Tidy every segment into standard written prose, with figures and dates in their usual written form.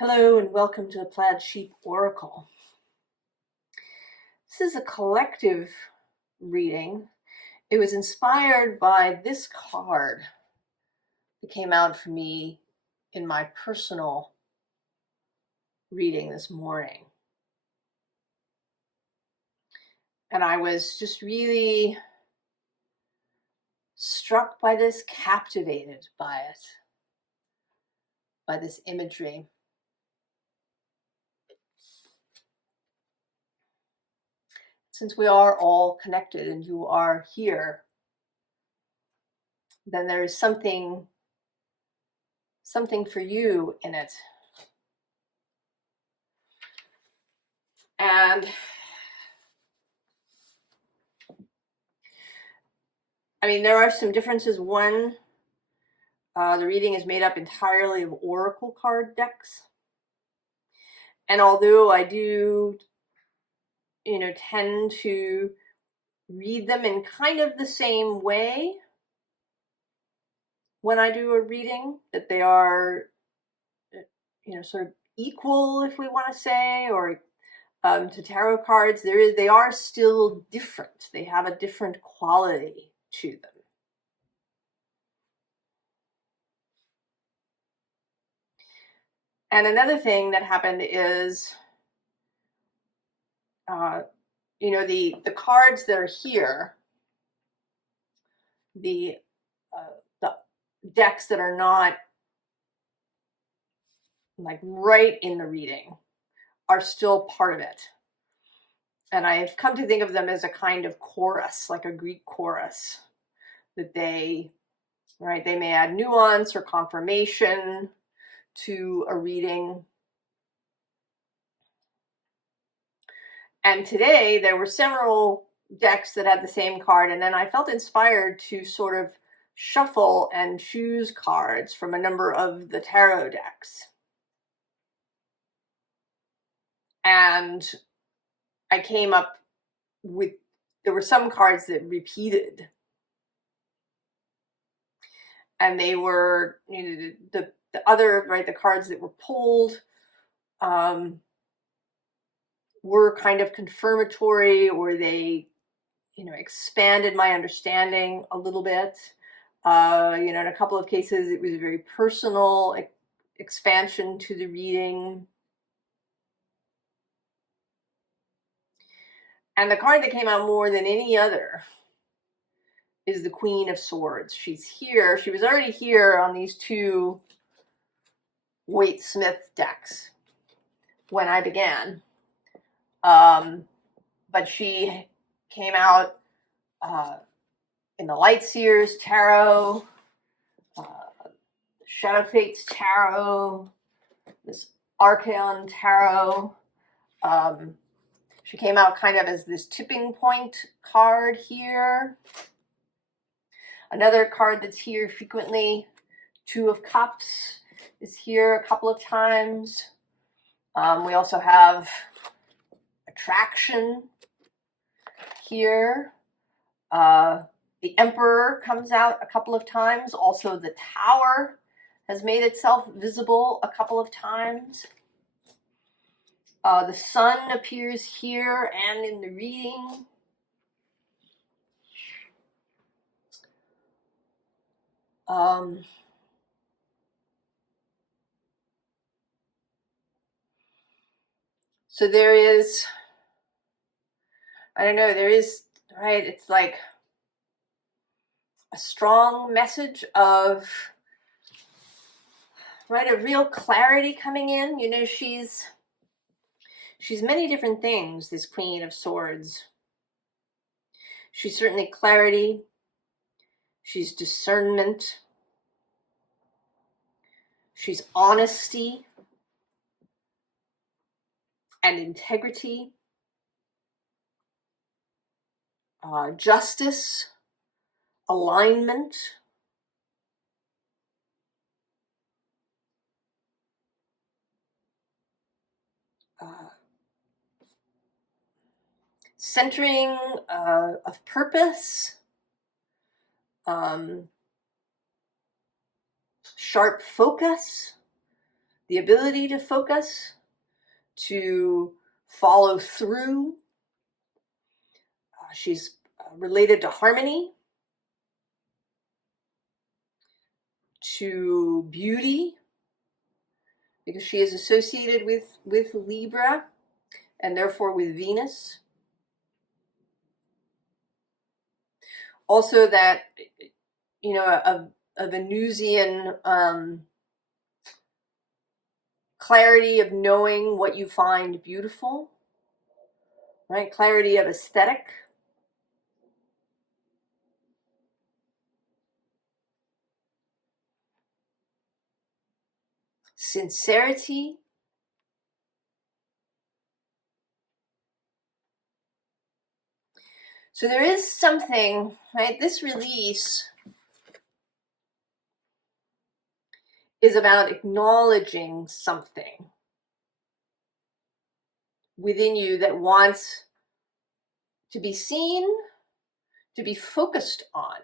Hello and welcome to the Plaid Oracle. This is a collective reading. It was inspired by this card that came out for me in my personal reading this morning. And I was just really struck by this, captivated by it, by this imagery. Since we are all connected and you are here, then there is something for you in it. And I mean, there are some differences. One, the reading is made up entirely of oracle card decks. And although I do, tend to read them in kind of the same way when I do a reading, that they are, sort of equal, if we want to say, or to tarot cards, they are still different. They have a different quality to them. And another thing that happened is, the cards that are here, the decks that are not like right in the reading are still part of it. And I've come to think of them as a kind of chorus, like a Greek chorus, that they may add nuance or confirmation to a reading. And today there were several decks that had the same card, and then I felt inspired to sort of shuffle and choose cards from a number of the tarot decks. And I came up with, there were some cards that repeated. And they were, the other, the cards that were pulled were kind of confirmatory, or they, expanded my understanding a little bit. In a couple of cases, it was a very personal expansion to the reading. And the card that came out more than any other is the Queen of Swords. She's here. She was already here on these two Waite Smith decks when I began. But she came out in the Lightseers Tarot, Shadow Fates Tarot, this Archeon Tarot. She came out kind of as this tipping point card here. Another card that's here frequently, Two of Cups, is here a couple of times. We also have Attraction here. The Emperor comes out a couple of times. Also, the Tower has made itself visible a couple of times. The Sun appears here and in the reading. So there is, it's like a strong message of, a real clarity coming in. She's many different things, this Queen of Swords. She's certainly clarity. She's discernment. She's honesty and integrity. Justice, alignment. Centering of purpose. Sharp focus, the ability to focus, to follow through. She's related to harmony, to beauty, because she is associated with Libra and therefore with Venus. Also that, you know, a Venusian clarity of knowing what you find beautiful, right? Clarity of aesthetic. Sincerity. So there is something, right? This release is about acknowledging something within you that wants to be seen, to be focused on.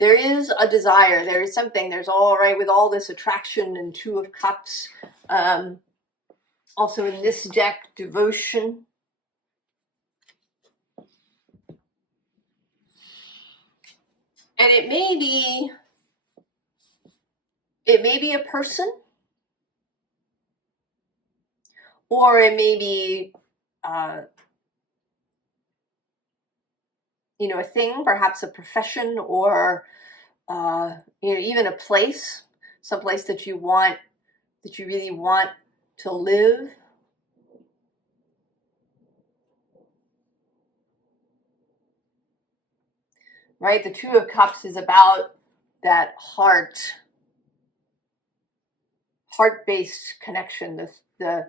There is a desire, there is something, there's all right with all this attraction and Two of Cups. Also in this deck, devotion. And it may be a person, or it may be, you know, a thing, perhaps a profession, or you know, even a place, someplace that you want, that you really want to live. Right? The Two of Cups is about that heart-based connection, the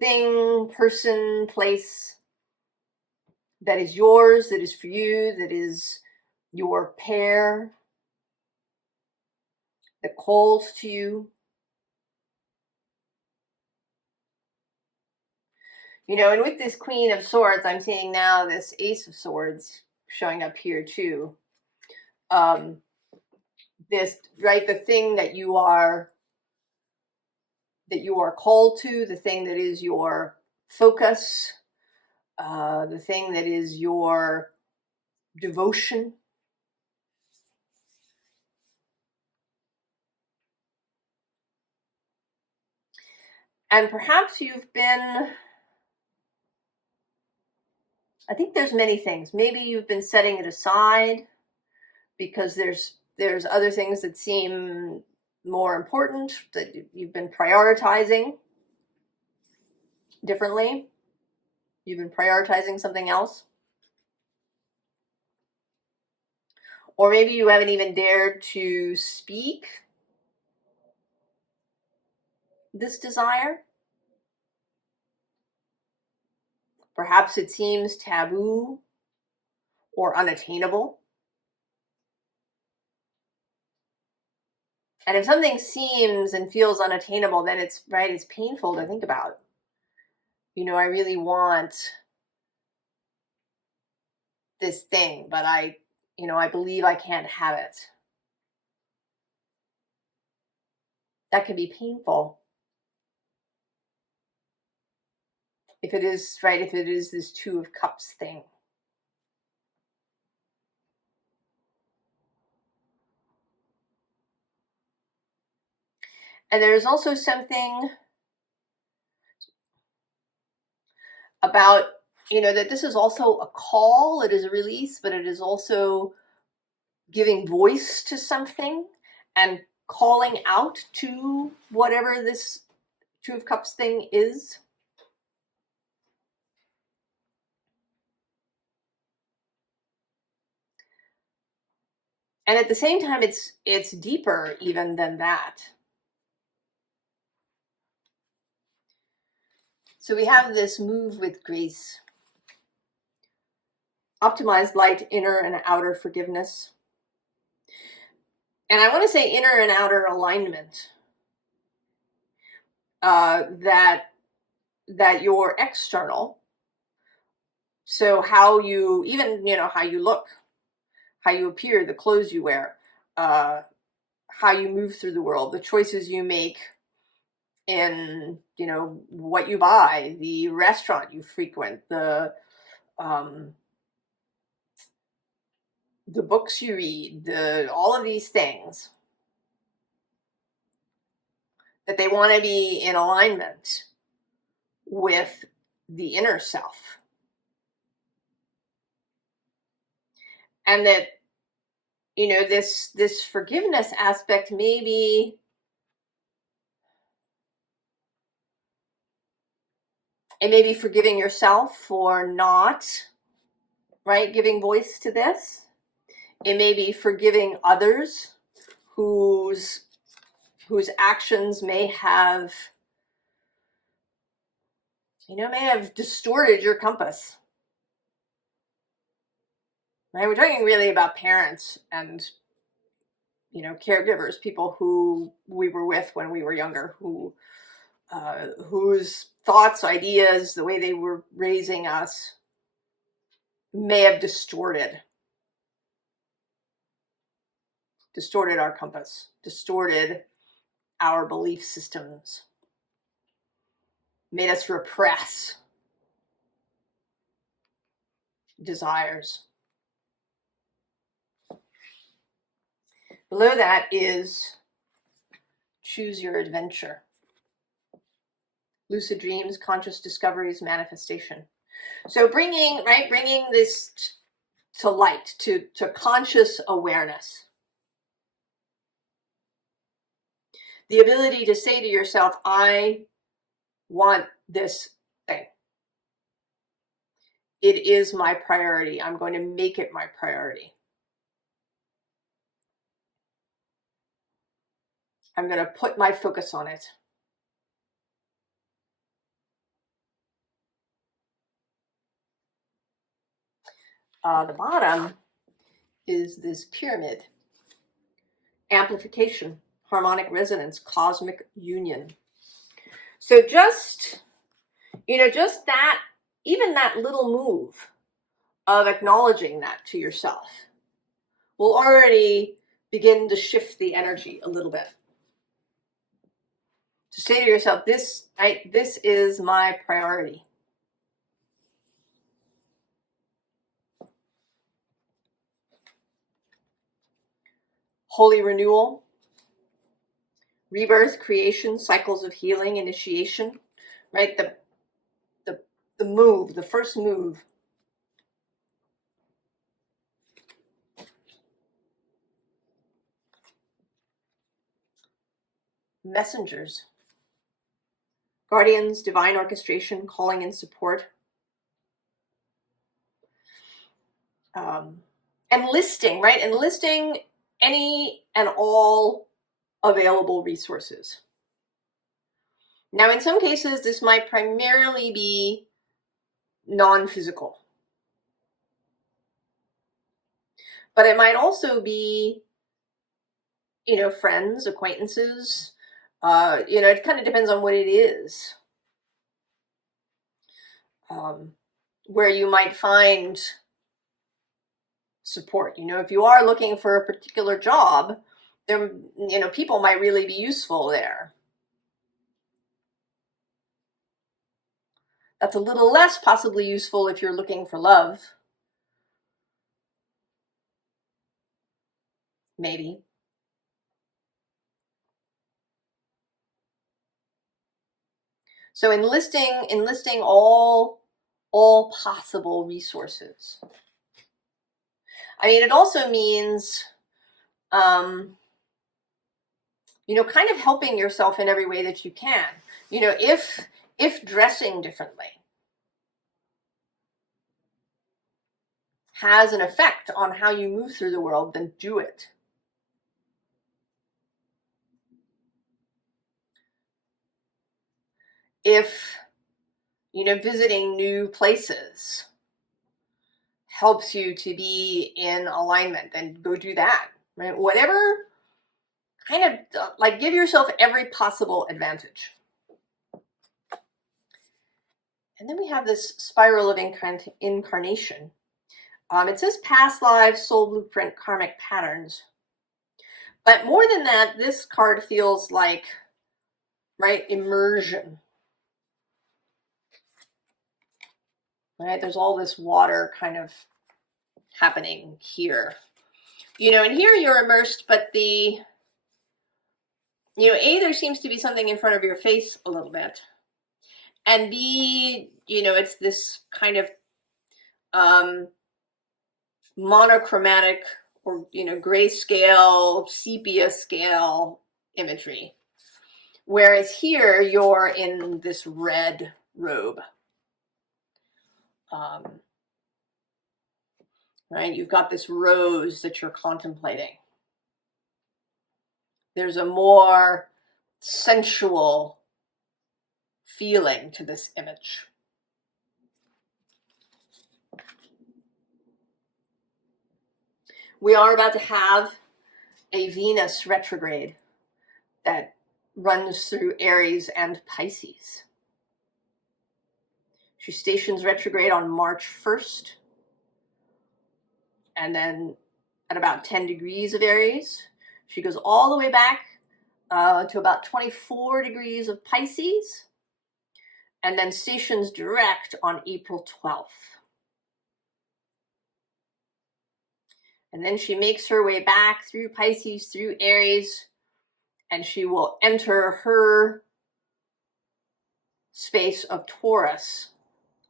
thing, person, place that is yours, that is for you, that is your pair, that calls to you. You know, and with this Queen of Swords, I'm seeing now this Ace of Swords showing up here too. This, right, the thing that you are called to, the thing that is your focus, the thing that is your devotion. And perhaps you've been, I think there's many things. Maybe you've been setting it aside because there's other things that seem more important, that you've been prioritizing differently. You've been prioritizing something else. Or maybe you haven't even dared to speak this desire. Perhaps it seems taboo or unattainable. And if something seems and feels unattainable, then it's, right, it's painful to think about. You know, I really want this thing, but I believe I can't have it. That can be painful. If it is, right, if it is this Two of Cups thing. And there's also something about, you know, that this is also a call, it is a release, but it is also giving voice to something and calling out to whatever this Two of Cups thing is. And at the same time, it's deeper even than that. So we have this move with grace. Optimized light, inner and outer forgiveness. And I want to say inner and outer alignment. That your external, so how you, even, you know, how you look, how you appear, the clothes you wear, how you move through the world, the choices you make in, you know, what you buy, the restaurant you frequent, the books you read, all of these things, that they want to be in alignment with the inner self. And that, you know, this forgiveness aspect, maybe it may be forgiving yourself for not, right, giving voice to this. It may be forgiving others whose actions may have, you know, may have distorted your compass. Right? We're talking really about parents and, you know, caregivers, people who we were with when we were younger, whose thoughts, ideas, the way they were raising us may have distorted our compass, distorted our belief systems, made us repress desires. Below that is choose your adventure. Lucid dreams, conscious discoveries, manifestation. So bringing this to light, to conscious awareness. The ability to say to yourself, I want this thing. It is my priority. I'm going to make it my priority. I'm going to put my focus on it. The bottom is this pyramid. Amplification, harmonic resonance, cosmic union. So just, you know, just that, even that little move of acknowledging that to yourself will already begin to shift the energy a little bit. To say to yourself, this is my priority. Holy renewal, rebirth, creation, cycles of healing, initiation, right? The move, the first move. Messengers, guardians, divine orchestration, calling in support. Enlisting, right? Enlisting any and all available resources. Now, in some cases, this might primarily be non-physical. But it might also be, you know, friends, acquaintances. You know, it kind of depends on what it is. Where you might find support. You know, if you are looking for a particular job, there, you know, people might really be useful there. That's a little less possibly useful if you're looking for love. Maybe. So enlisting all possible resources. I mean, it also means, you know, kind of helping yourself in every way that you can. You know, if dressing differently has an effect on how you move through the world, then do it. If, you know, visiting new places helps you to be in alignment, then go do that, right? Whatever, kind of like give yourself every possible advantage. And then we have this spiral of incarnation. It says past lives, soul blueprint, karmic patterns. But more than that, this card feels like, right, immersion. Right, there's all this water kind of happening here. You know, and here you're immersed, but the, you know, A, there seems to be something in front of your face a little bit. And B, you know, it's this kind of monochromatic or, you know, grayscale, sepia scale imagery. Whereas here you're in this red robe. Right? You've got this rose that you're contemplating. There's a more sensual feeling to this image. We are about to have a Venus retrograde that runs through Aries and Pisces. She stations retrograde on March 1st, and then at about 10 degrees of Aries, she goes all the way back to about 24 degrees of Pisces, and then stations direct on April 12th. And then she makes her way back through Pisces, through Aries, and she will enter her space of Taurus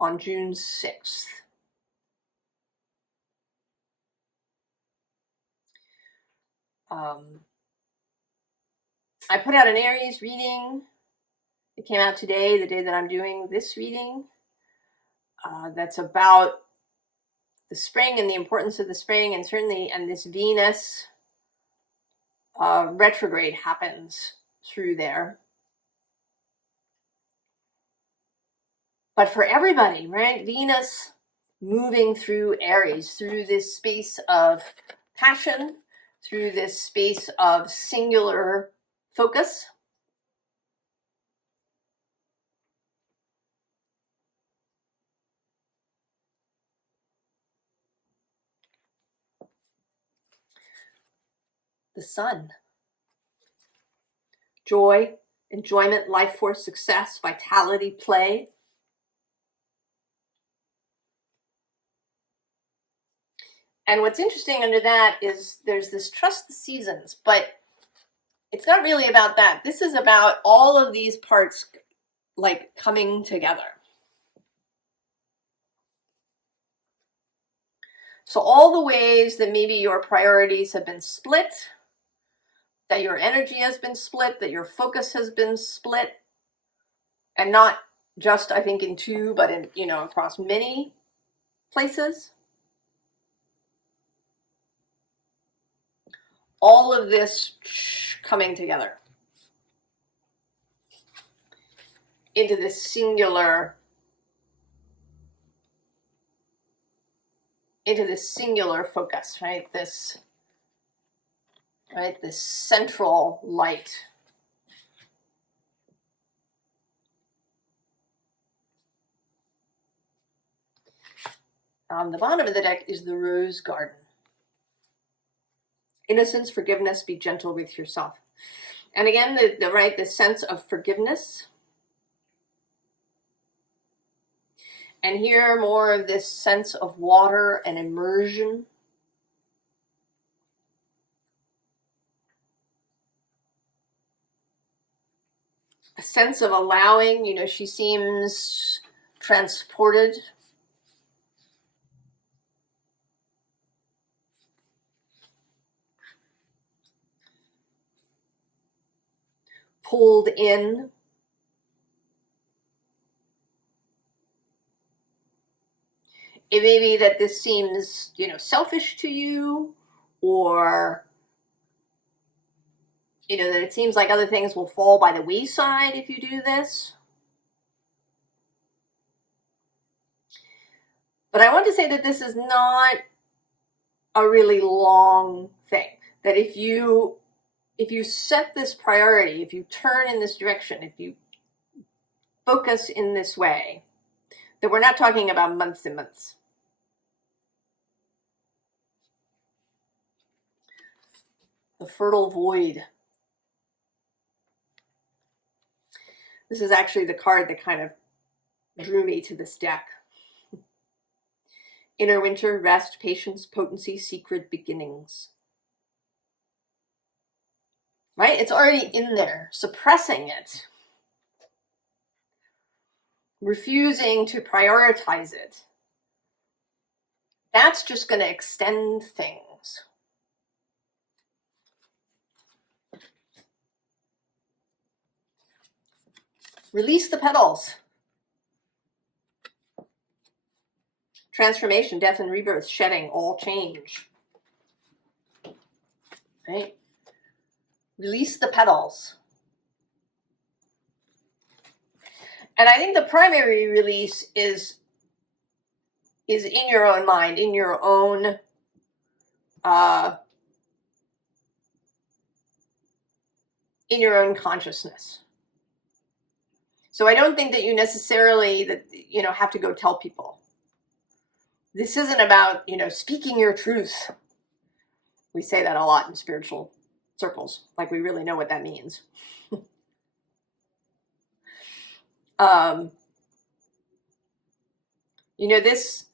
on June 6th. I put out an Aries reading. It came out today, the day that I'm doing this reading. That's about the spring and the importance of the spring, and certainly, and this Venus retrograde happens through there. But for everybody, right? Venus moving through Aries, through this space of passion, through this space of singular focus. The sun. Joy, enjoyment, life force, success, vitality, play. And what's interesting under that is there's this trust the seasons, but it's not really about that. This is about all of these parts like coming together. So all the ways that maybe your priorities have been split, that your energy has been split, that your focus has been split, and not just, I think, in two, but in, you know, across many places. All of this coming together into this singular, focus, right? This central light. On the bottom of the deck is the Rose Garden. Innocence, forgiveness, be gentle with yourself. And again, the sense of forgiveness. And here more of this sense of water and immersion. A sense of allowing, you know, she seems transported. Pulled in. It may be that this seems, you know, selfish to you, or, you know, that it seems like other things will fall by the wayside if you do this. But I want to say that this is not a really long thing. That if you set this priority, if you turn in this direction, if you focus in this way, that we're not talking about months and months. The fertile void. This is actually the card that kind of drew me to this deck. Inner winter, rest, patience, potency, secret beginnings. Right? It's already in there. Suppressing it. Refusing to prioritize it. That's just going to extend things. Release the petals. Transformation, death and rebirth, shedding, all change. Right? Release the petals. And I think the primary release is in your own mind, in your own consciousness. So I don't think that you necessarily have to go tell people. This isn't about, speaking your truth. We say that a lot in spiritual circles, like we really know what that means. This,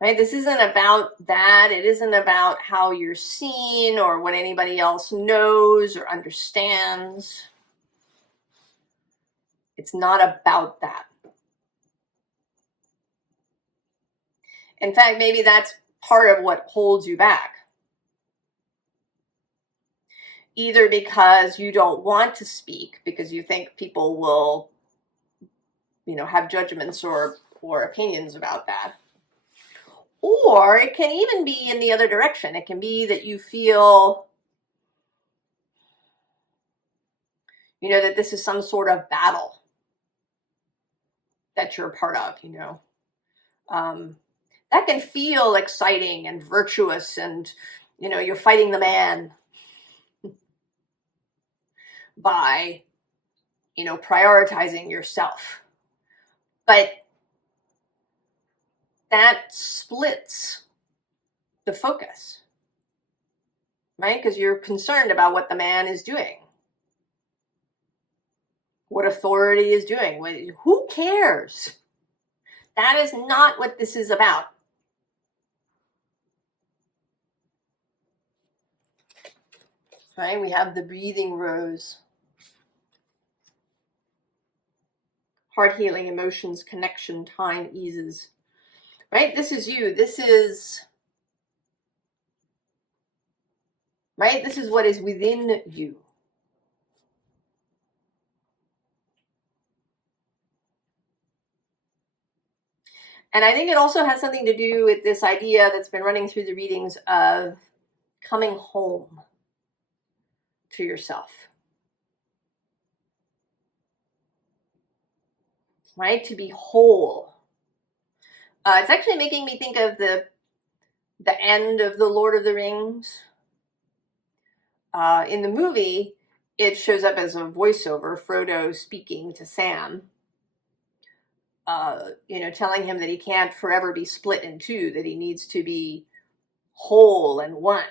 right? This isn't about that. It isn't about how you're seen or what anybody else knows or understands. It's not about that. In fact, maybe that's part of what holds you back. Either because you don't want to speak because you think people will, have judgments or opinions about that. Or it can even be in the other direction. It can be that you feel, that this is some sort of battle that you're a part of, that can feel exciting and virtuous and, you're fighting the man by, prioritizing yourself. But that splits the focus, right? Because you're concerned about what the man is doing, what authority is doing. Who cares? That is not what this is about. Right? We have the breathing rose. Heart healing, emotions, connection, time, eases. Right? This is you. This is, right? This is what is within you. And I think it also has something to do with this idea that's been running through the readings of coming home to yourself. Right? To be whole. It's actually making me think of the end of The Lord of the Rings. In the movie, it shows up as a voiceover, Frodo speaking to Sam, telling him that he can't forever be split in two, that he needs to be whole and one.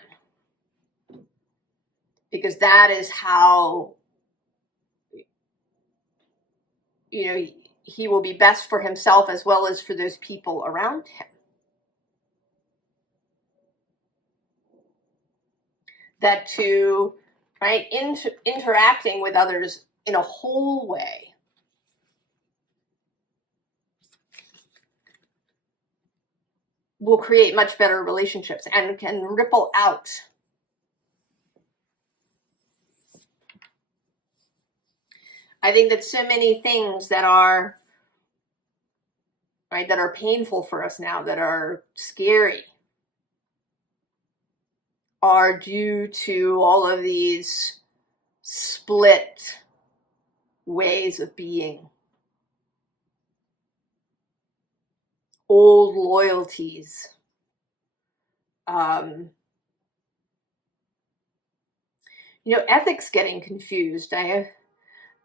Because that is how, he will be best for himself as well as for those people around him. That right, interacting with others in a whole way will create much better relationships and can ripple out. I think that so many things that are, right, that are painful for us now, that are scary, are due to all of these split ways of being. Old loyalties. Ethics getting confused.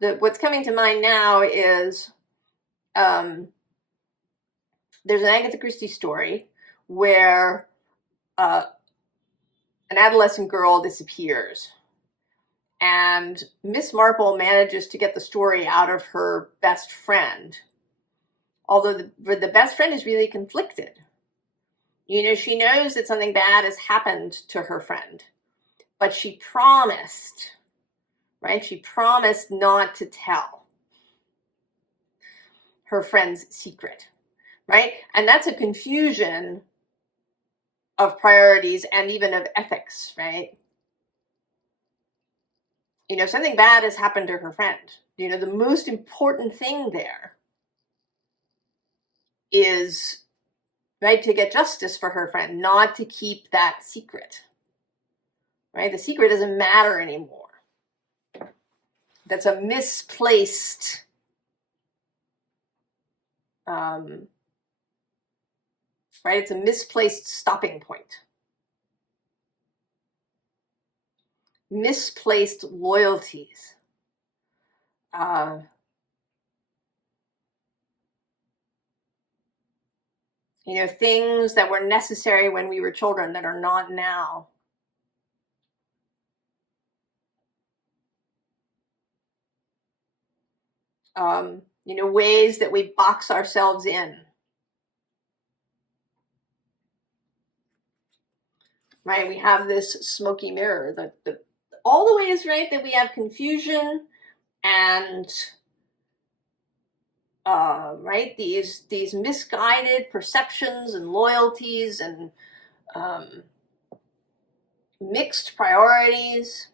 What's coming to mind now is there's an Agatha Christie story where an adolescent girl disappears, and Miss Marple manages to get the story out of her best friend, although the best friend is really conflicted. You know, she knows that something bad has happened to her friend, but she promised, right? She promised not to tell her friend's secret, right? And that's a confusion of priorities and even of ethics, right? You know, something bad has happened to her friend. You know, the most important thing there is, right, to get justice for her friend, not to keep that secret, right? The secret doesn't matter anymore. That's a misplaced right? It's a misplaced stopping point. Misplaced loyalties. You know, things that were necessary when we were children that are not now. You know, ways that we box ourselves in. Right? We have this smoky mirror. All the ways, right, that we have confusion and right, these misguided perceptions and loyalties and mixed priorities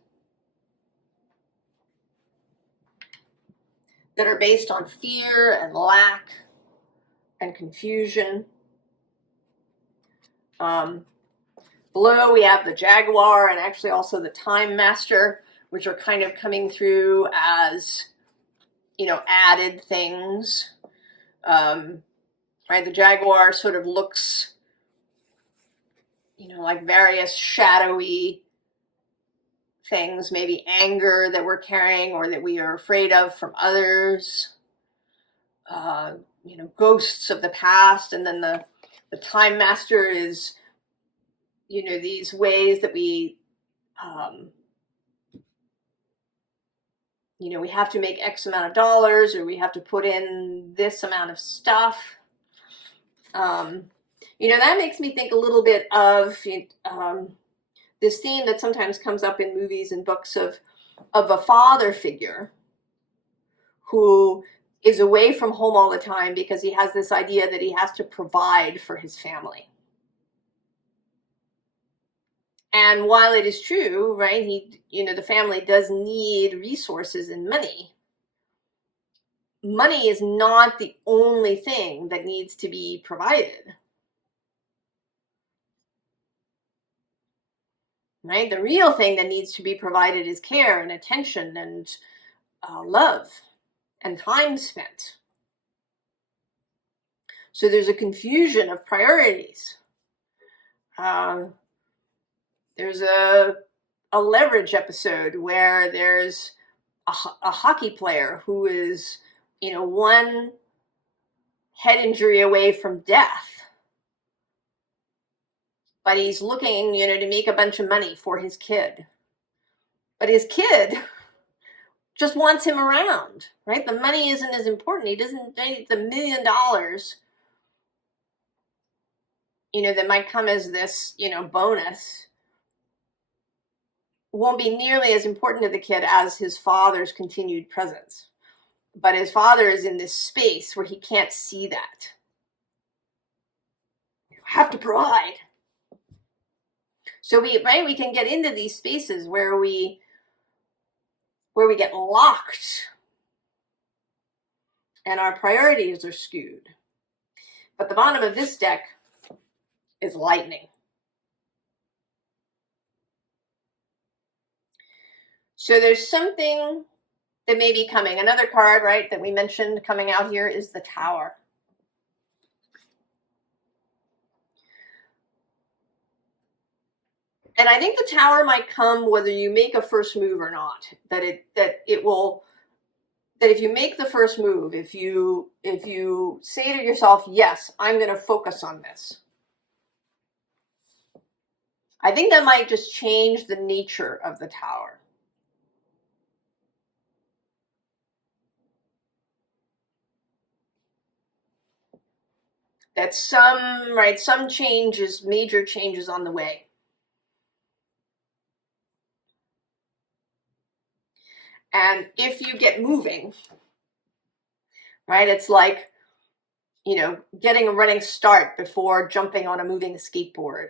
that are based on fear and lack and confusion. Below we have the Jaguar and actually also the Time Master, which are kind of coming through as, you know, added things. Right, the Jaguar sort of looks, you know, like various shadowy things, maybe anger that we're carrying or that we are afraid of from others, you know, ghosts of the past. And then the Time Master is, you know, these ways that we, you know, we have to make X amount of dollars or we have to put in this amount of stuff. You know, that makes me think a little bit of this theme that sometimes comes up in movies and books of a father figure who is away from home all the time because he has this idea that he has to provide for his family. And while it is true, right, you know, the family does need resources and money. Money is not the only thing that needs to be provided. Right? The real thing that needs to be provided is care and attention and love and time spent. So there's a confusion of priorities. There's a Leverage episode where there's a hockey player who is, you know, one head injury away from death, but he's looking, you know, to make a bunch of money for his kid. But his kid just wants him around, right? The money isn't as important. He doesn't need the $1 million, you know, that might come as this, you know, bonus. Won't be nearly as important to the kid as his father's continued presence. But his father is in this space where he can't see that. You have to provide. So we can get into these spaces where we get locked and our priorities are skewed. But the bottom of this deck is lightning. So there's something that may be coming. Another card, right, that we mentioned coming out here is the Tower. And I think the Tower might come whether you make a first move or not. That if you make the first move, if you say to yourself, yes, I'm going to focus on this, I think that might just change the nature of the tower. That some changes, major changes on the way. And if you get moving, right, it's like, you know, getting a running start before jumping on a moving skateboard.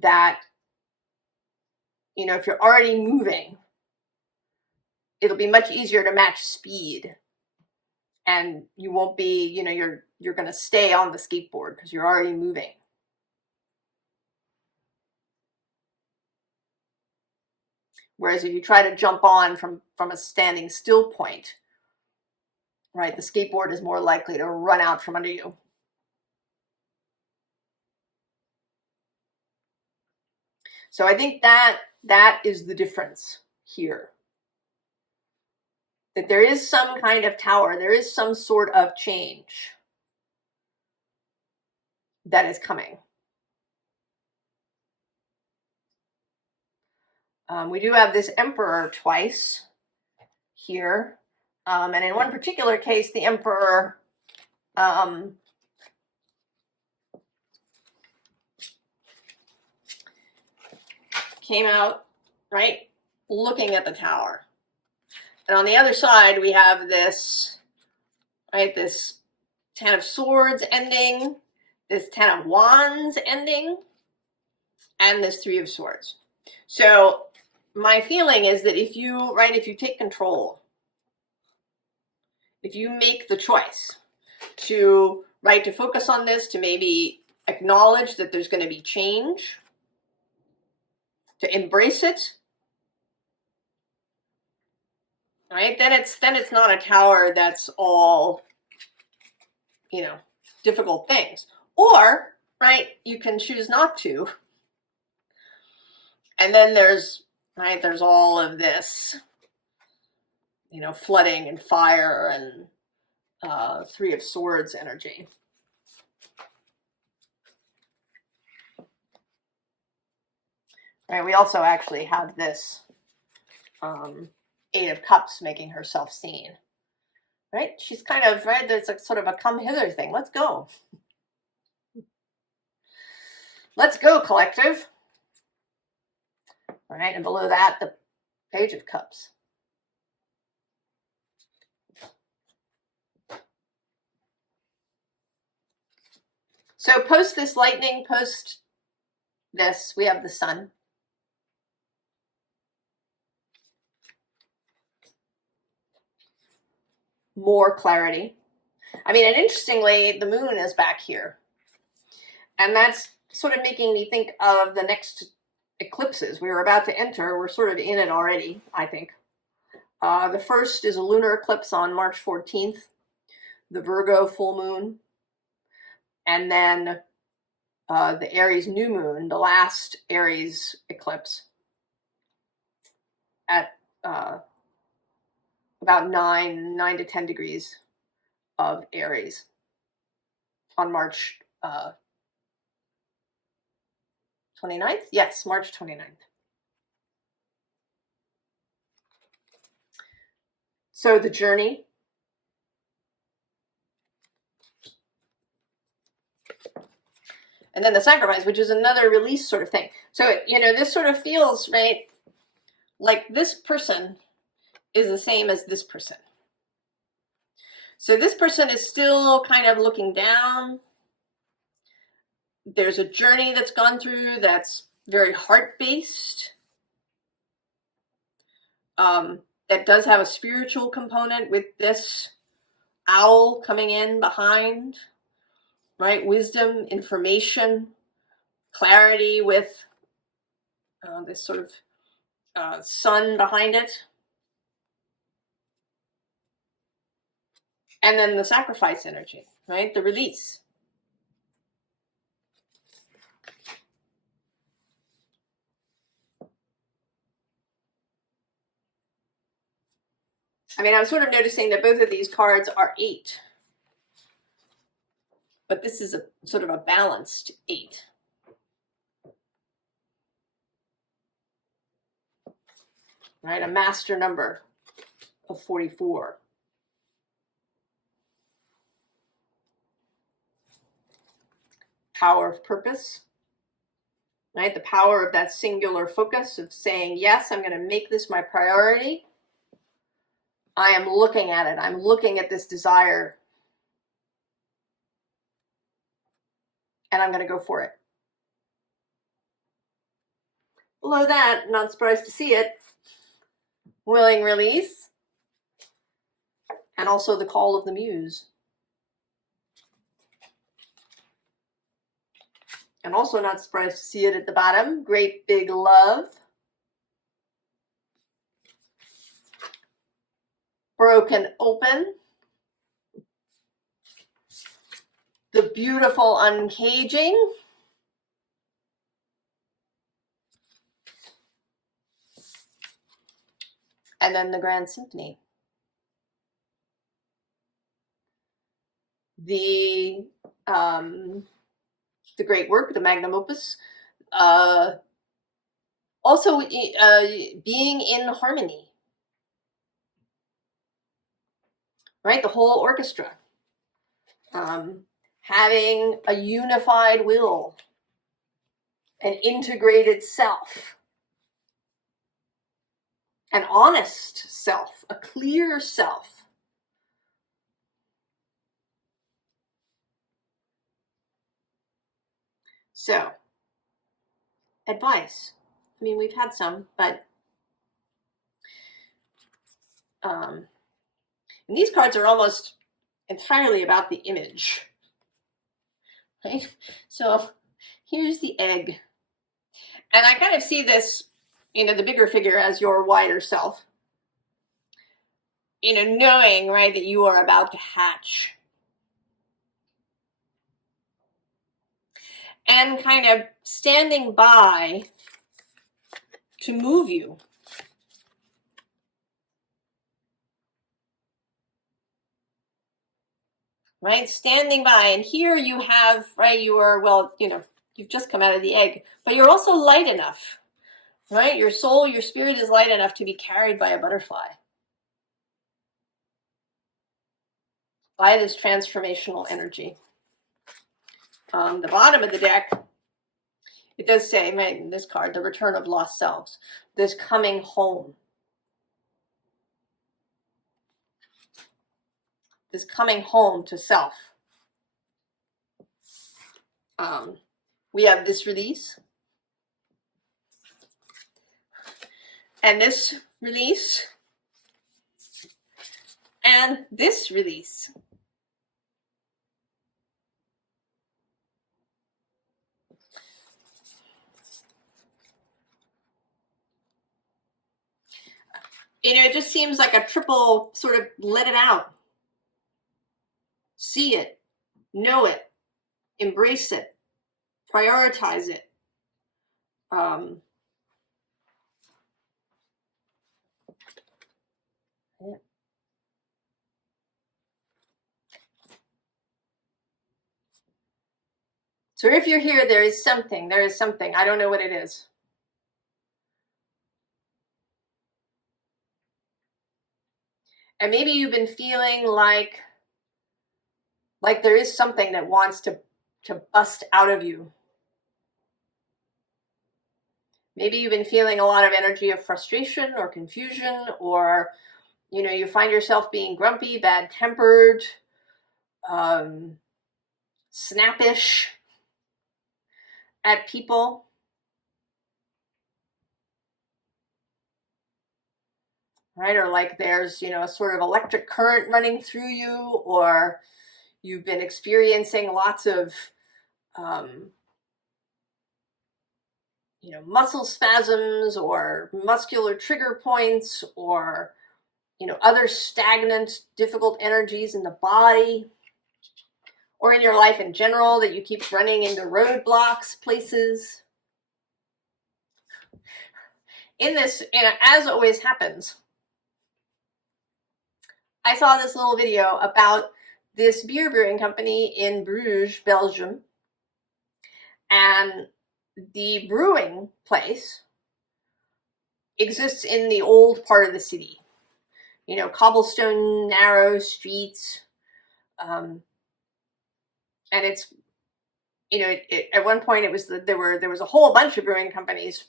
That, you know, if you're already moving, it'll be much easier to match speed. And you won't be, you know, you're going to stay on the skateboard because you're already moving. Whereas if you try to jump on from a standing still point, right, the skateboard is more likely to run out from under you. So I think that is the difference here. That there is some kind of tower, there is some sort of change that is coming. We do have this emperor twice here. And in one particular case, the emperor came out, right, looking at the tower. And on the other side, we have this, right, this 10 of Swords ending, this 10 of Wands ending, and this 3 of Swords. So my feeling is that if you, right, if you take control, if you make the choice to, right, to focus on this, to maybe acknowledge that there's going to be change, to embrace it, right, then it's not a tower that's all, you know, difficult things. Or, right, you can choose not to. And then there's, right, there's all of this, you know, flooding and fire and 3 of Swords energy. Right, we also actually have this 8 of Cups making herself seen. Right, she's kind of, right, there's a sort of a come hither thing. Let's go. Let's go, collective. All right, and below that, the Page of Cups. So post this lightning, post this, we have the sun. More clarity. I mean, and interestingly, the moon is back here. And that's sort of making me think of the next eclipses we were about to enter. We're sort of in it already, I think. The first is a lunar eclipse on March 14th, the Virgo full moon. And then the Aries new moon, the last Aries eclipse at about 9 to 10 degrees of Aries on March 29th? Yes, March 29th. So the journey. And then the sacrifice, which is another release sort of thing. So, you know, this sort of feels, right, like this person is the same as this person. So this person is still kind of looking down. There's a journey that's gone through that's very heart-based. That does have a spiritual component with this owl coming in behind, right? Wisdom, information, clarity with this sort of sun behind it. And then the sacrifice energy, right? The release. I mean, I'm sort of noticing that both of these cards are 8. but this is a sort of a balanced 8. Right, a master number of 44. Power of purpose, right? The power of that singular focus of saying, yes, I'm going to make this my priority. I am looking at it. I'm looking at this desire, and I'm going to go for it. Below that, not surprised to see it, willing release, and also the call of the muse. And also not surprised to see it at the bottom, great big love. Broken open. The beautiful uncaging. And then the Grand Symphony. The great work, the magnum opus. Also being in harmony. Right? The whole orchestra. Having a unified will. An integrated self. An honest self. A clear self. So, advice. I mean, we've had some, but and these cards are almost entirely about the image, right? So here's the egg. And I kind of see this, the bigger figure as your wider self, knowing, right, that you are about to hatch. And kind of standing by to move you. Right, standing by. And here you have, right, you are, well, you've just come out of the egg, but you're also light enough, right? Your soul, your spirit is light enough to be carried by a butterfly. By this transformational energy. The bottom of the deck, it does say, in this card, the return of lost selves, this coming home. This coming home to self. We have this release. And this release. And this release. It just seems like a triple sort of let it out. See it. Know it. Embrace it. Prioritize it. So if you're here, there is something. I don't know what it is. And maybe you've been feeling like there is something that wants to bust out of you. Maybe you've been feeling a lot of energy of frustration or confusion, or, you find yourself being grumpy, bad-tempered, snappish at people. Right? Or like there's, a sort of electric current running through you, or you've been experiencing lots of, muscle spasms or muscular trigger points, or, other stagnant, difficult energies in the body, or in your life in general, that you keep running into roadblocks, places. In this, as always happens, I saw this little video about this beer brewing company in Bruges, Belgium. And the brewing place exists in the old part of the city. You know, cobblestone, narrow streets. And it's, you know, at one point it was there was a whole bunch of brewing companies,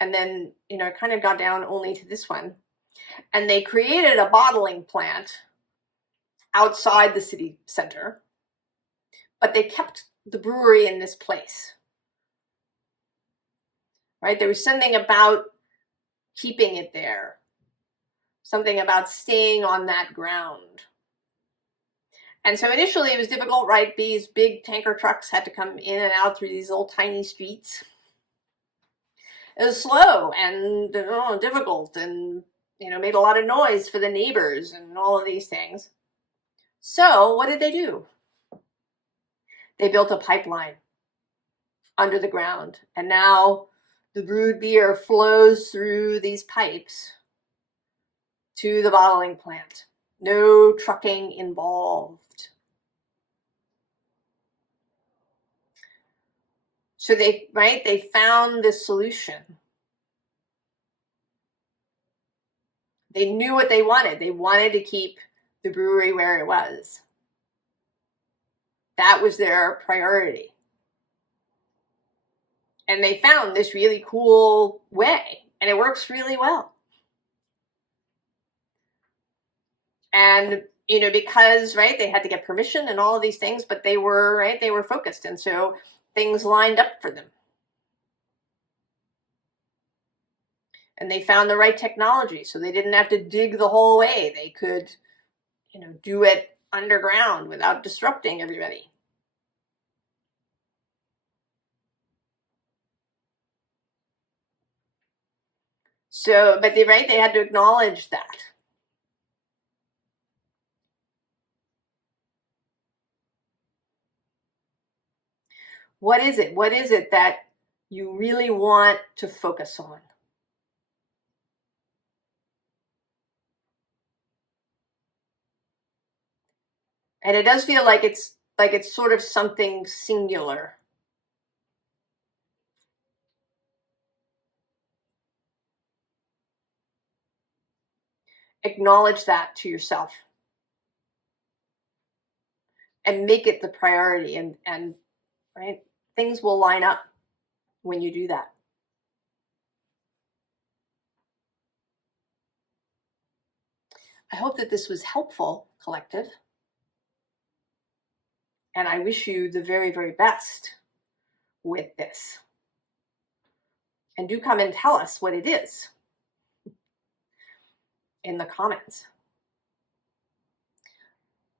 and then, you know, it kind of got down only to this one. And they created a bottling plant outside the city center, but they kept the brewery in this place. Right? There was something about keeping it there, something about staying on that ground. And so initially it was difficult, right? These big tanker trucks had to come in and out through these little tiny streets. It was slow and difficult, and, you know, made a lot of noise for the neighbors and all of these things. So what did they do? They built a pipeline under the ground, and now the brewed beer flows through these pipes to the bottling plant. No trucking involved. So they found this solution. They knew what they wanted. They wanted to keep the brewery where it was. That was their priority. And they found this really cool way, and it works really well. And, you know, because, right, they had to get permission and all of these things, but they were focused. And so things lined up for them. And they found the right technology, so they didn't have to dig the whole way. They could, you know, do it underground without disrupting everybody. So, but they had to acknowledge that. What is it? What is it that you really want to focus on? And it does feel like it's sort of something singular. Acknowledge that to yourself. And make it the priority, and right, things will line up when you do that. I hope that this was helpful, collective. And I wish you the very, very best with this. And do come and tell us what it is in the comments.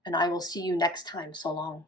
And I will see you next time. So long.